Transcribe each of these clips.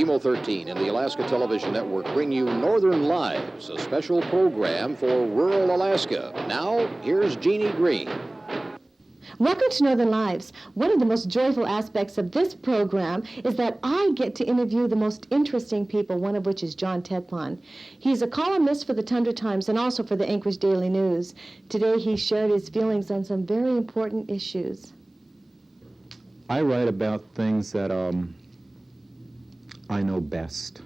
Chemo 13 and the Alaska Television Network bring you Northern Lives, a special program for rural Alaska. Now, here's Jeannie Green. Welcome to Northern Lives. One of the most joyful aspects of this program is that I get to interview the most interesting people, one of which is John Tetpon. He's a columnist for the Tundra Drums and also for the Anchorage Daily News. Today he shared his feelings on some very important issues. I write about things that I know best,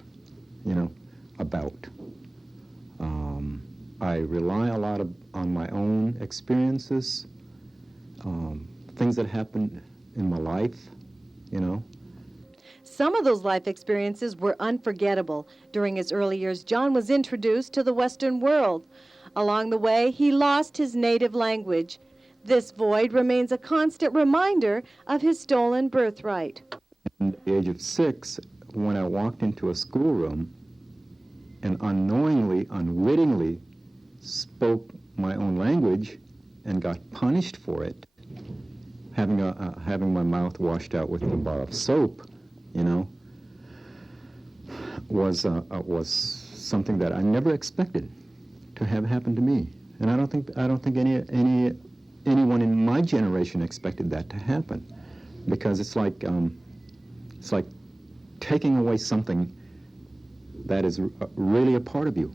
about. I rely a lot on my own experiences, things that happened in my life, Some of those life experiences were unforgettable. During his early years, John was introduced to the Western world. Along the way, he lost his native language. This void remains a constant reminder of his stolen birthright. At the age of 6, when I walked into a schoolroom and unknowingly, unwittingly spoke my own language and got punished for it, having my mouth washed out with a bar of soap, was something that I never expected to have happened to me, and I don't think anyone in my generation expected that to happen, because it's like taking away something that is really a part of you,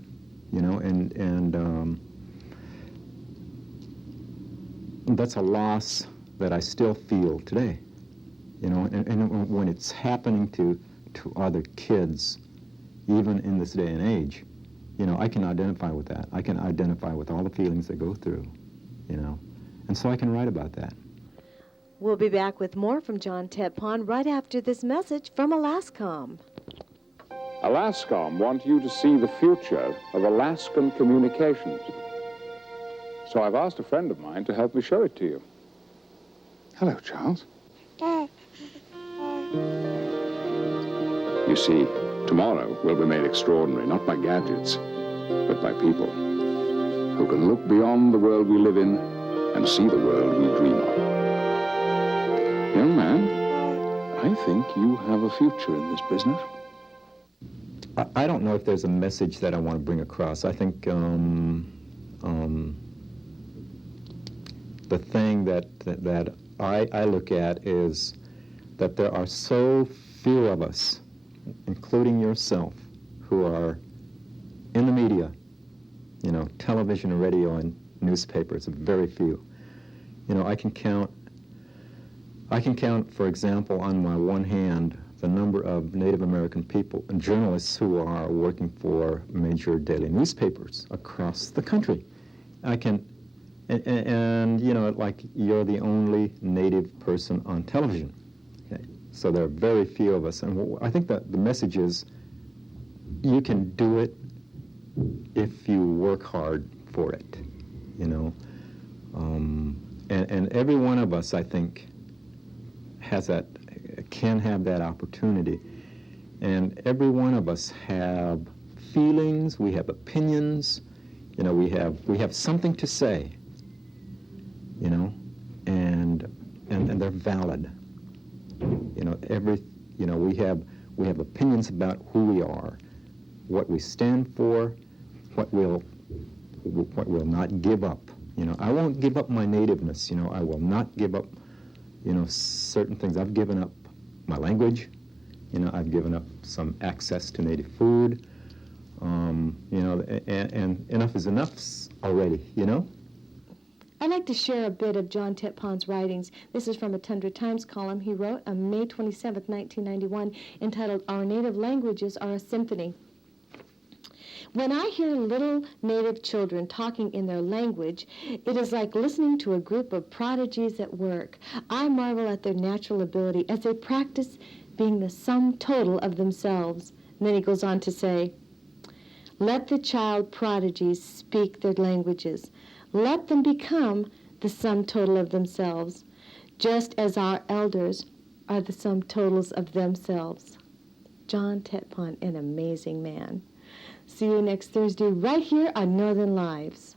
and that's a loss that I still feel today, and when it's happening to other kids, even in this day and age, I can identify with that. I can identify with all the feelings they go through, and so I can write about that. We'll be back with more from John Tetpon right after this message from Alascom. Alascom want you to see the future of Alaskan communications. So I've asked a friend of mine to help me show it to you. Hello, Charles. You see, tomorrow will be made extraordinary, not by gadgets, but by people who can look beyond the world we live in and see the world we dream of. Young man, I think you have a future in this business. I don't know if there's a message that I want to bring across. I think the thing that I look at is that there are so few of us, including yourself, who are in the media, television, radio, and newspapers, very few. I can count, for example, on my one hand, the number of Native American people and journalists who are working for major daily newspapers across the country. I can, and like you're the only Native person on television. Okay? So there are very few of us, and I think that the message is you can do it if you work hard for it, and every one of us, I think, can have that opportunity, and every one of us have feelings, we have opinions, we have something to say, and they're valid. We have opinions about who we are, what we stand for, what we'll not give up. I won't give up my nativeness. I will not give up, certain things. I've given up my language. I've given up some access to native food. And enough is enough already. I'd like to share a bit of John Tetpon's writings. This is from a Tundra Times column he wrote on May 27, 1991, entitled "Our Native Languages Are a Symphony." When I hear little Native children talking in their language, it is like listening to a group of prodigies at work. I marvel at their natural ability as they practice being the sum total of themselves. And then he goes on to say, "Let the child prodigies speak their languages. Let them become the sum total of themselves, just as our elders are the sum totals of themselves." John Tetpon, an amazing man. See you next Thursday right here on Northern Lives.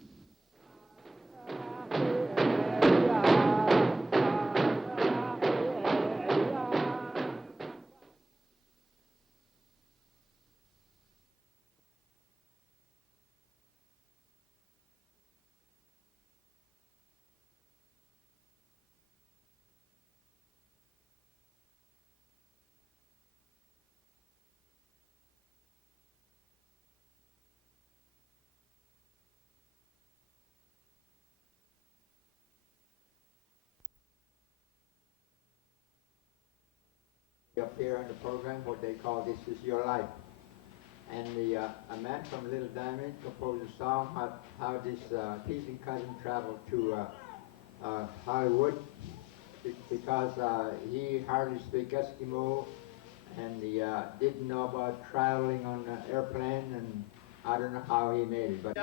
Up here on the program, what they call This Is Your Life. And a man from Little Diamond composed a song how this teasing cousin traveled to Hollywood because he hardly speak Eskimo and he didn't know about traveling on an airplane, and I don't know how he made it. But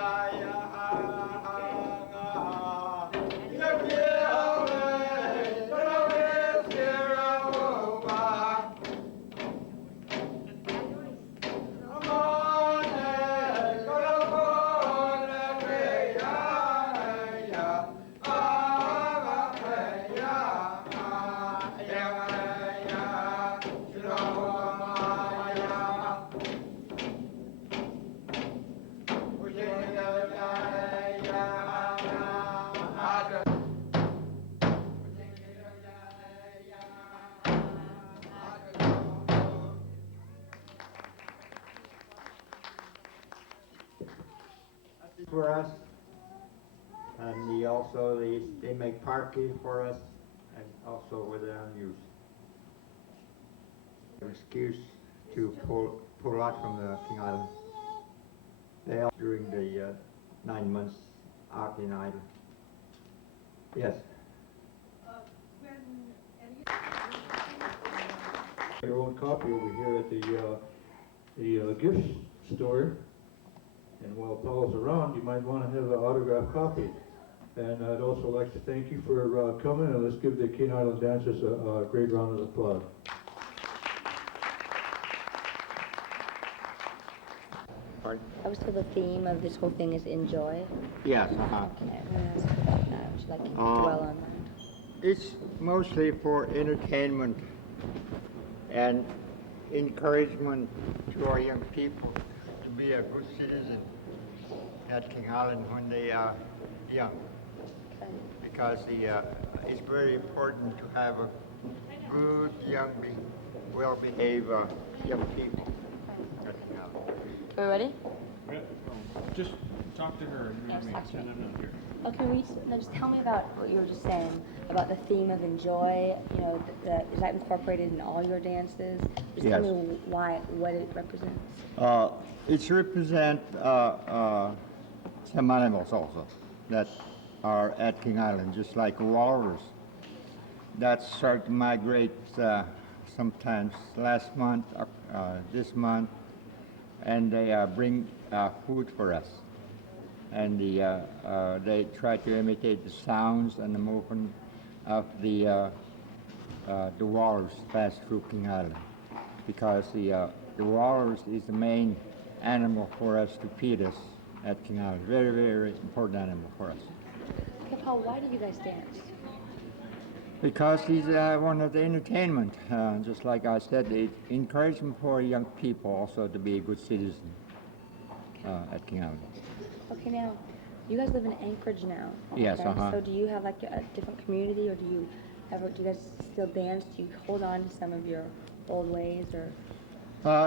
for us, and they make parquet for us, and also with their own use. An excuse to pull out from the King Island. They all during the 9 months out in Island. Yes. Your own copy over here at the gift store. And while Paul's around, you might want to have an autographed copy. And I'd also like to thank you for coming, and let's give the King Island dancers a great round of applause. Pardon? I was told the theme of this whole thing is enjoy. Yes. Okay, I'm going to ask about that. Would you like to dwell on that? It's mostly for entertainment and encouragement to our young people to be a good citizen at King Island when they are young. Okay. Because it's very important to have a good, young, well-behaved young people at King Island. Are we ready? Just talk to her. Yes, talk to Send me. them out here. Okay, now just tell me about what you were just saying about the theme of enjoy. You know, is that incorporated in all your dances? Just Yes. tell me what it represents. It represents some animals also that are at King Island, just like walrus that start to migrate sometimes last month, this month, and they bring food for us. And they try to imitate the sounds and the movement of the walrus pass through King Island, because the walrus is the main animal for us to feed us at King Island. Very, very important animal for us. Okay, Paul, why do you guys dance? Because he's one of the entertainment. Just like I said, it encouragement for young people also to be a good citizen at King Island. Okay, now, you guys live in Anchorage now. Yes, okay? So do you have like a different community, or do you guys still dance? Do you hold on to some of your old ways, or?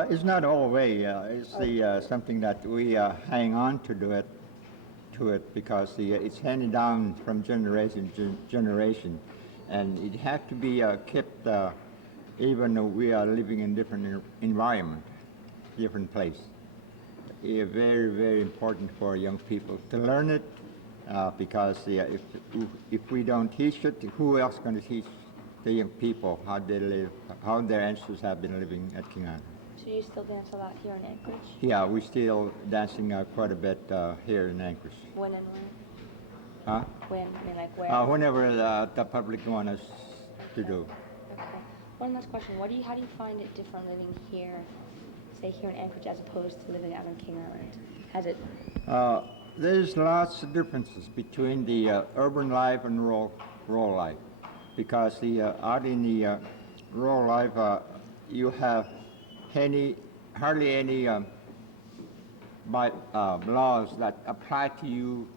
It's not all way. It's something that we hang on to it because it's handed down from generation to generation, and it has to be kept even though we are living in different environment, different place. It's very, very important for young people to learn it because if we don't teach it, who else is going to teach the young people how they live, how their ancestors have been living at King Island? So you still dance a lot here in Anchorage? Yeah, we're still dancing quite a bit here in Anchorage. When and where? Huh? When? I mean, like where? Whenever the public want us to do. Okay. One last question. How do you find it different living here, say here in Anchorage, as opposed to living out on King Island? Has it? There's lots of differences between the urban life and rural life, because out in the rural life you have hardly any laws that apply to you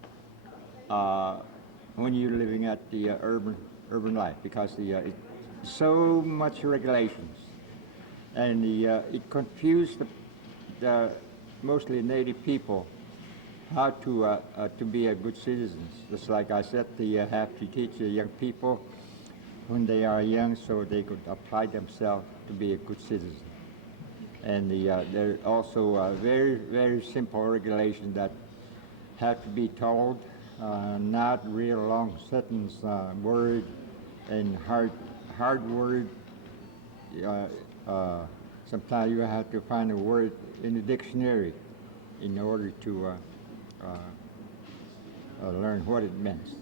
when you're living at the urban life, because it's so much regulations, and it confused the mostly native people how to be a good citizens. Just like I said, they have to teach the young people when they are young so they could apply themselves to be a good citizen. And there are also very, very simple regulations that have to be told, not real long sentence, word and hard word. Sometimes you have to find a word in the dictionary in order to learn what it meant.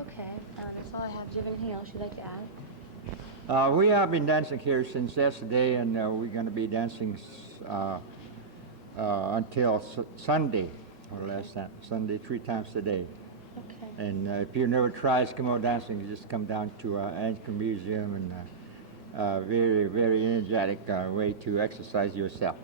Okay, that's all I have. Do you have anything else you'd like to add? We have been dancing here since yesterday, and we're going to be dancing until Sunday, or less than Sunday, 3 times a day. Okay. And if you never try Eskimo dancing, you just come down to Anchorage Museum, and very, very energetic way to exercise yourself.